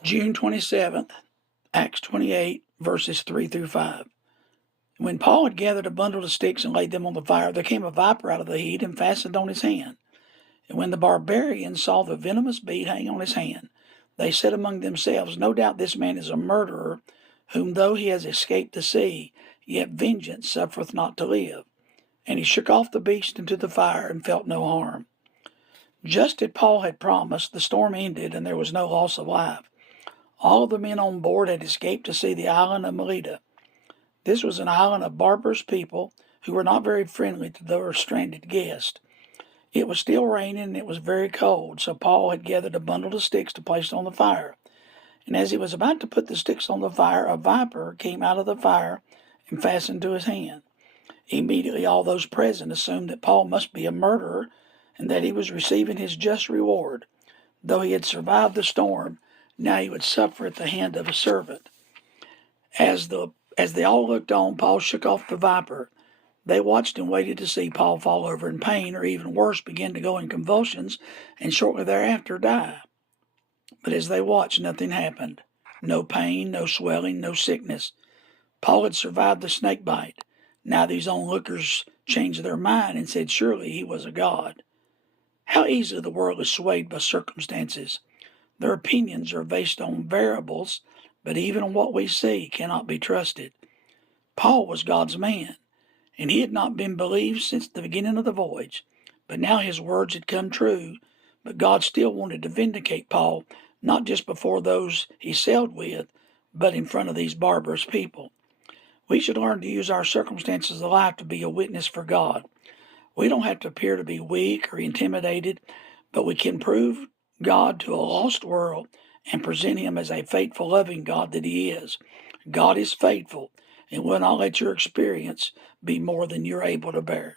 June 27th, Acts 28, verses 3 through 5. When Paul had gathered a bundle of sticks and laid them on the fire, there came a viper out of the heat and fastened on his hand. And when the barbarians saw the venomous bead hang on his hand, they said among themselves, "No doubt this man is a murderer, whom though he has escaped the sea, yet vengeance suffereth not to live." And he shook off the beast into the fire and felt no harm. Just as Paul had promised, the storm ended and there was no loss of life. All of the men on board had escaped to see the island of Melita. This was an island of barbarous people who were not very friendly to their stranded guests. It was still raining and it was very cold, so Paul had gathered a bundle of sticks to place on the fire. And as he was about to put the sticks on the fire, a viper came out of the fire and fastened to his hand. Immediately all those present assumed that Paul must be a murderer and that he was receiving his just reward. Though he had survived the storm, now he would suffer at the hand of a servant. As they all looked on, Paul shook off the viper. They watched and waited to see Paul fall over in pain, or even worse, begin to go in convulsions, and shortly thereafter die. But as they watched, nothing happened. No pain, no swelling, no sickness. Paul had survived the snake bite. Now these onlookers changed their mind and said surely he was a god. How easily the world is swayed by circumstances. Their opinions are based on variables, but even what we see cannot be trusted. Paul was God's man, and he had not been believed since the beginning of the voyage. But now his words had come true, but God still wanted to vindicate Paul, not just before those he sailed with, but in front of these barbarous people. We should learn to use our circumstances of life to be a witness for God. We don't have to appear to be weak or intimidated, but we can prove God to a lost world and present him as a faithful, loving God that he is. God is faithful and will not let your experience be more than you're able to bear.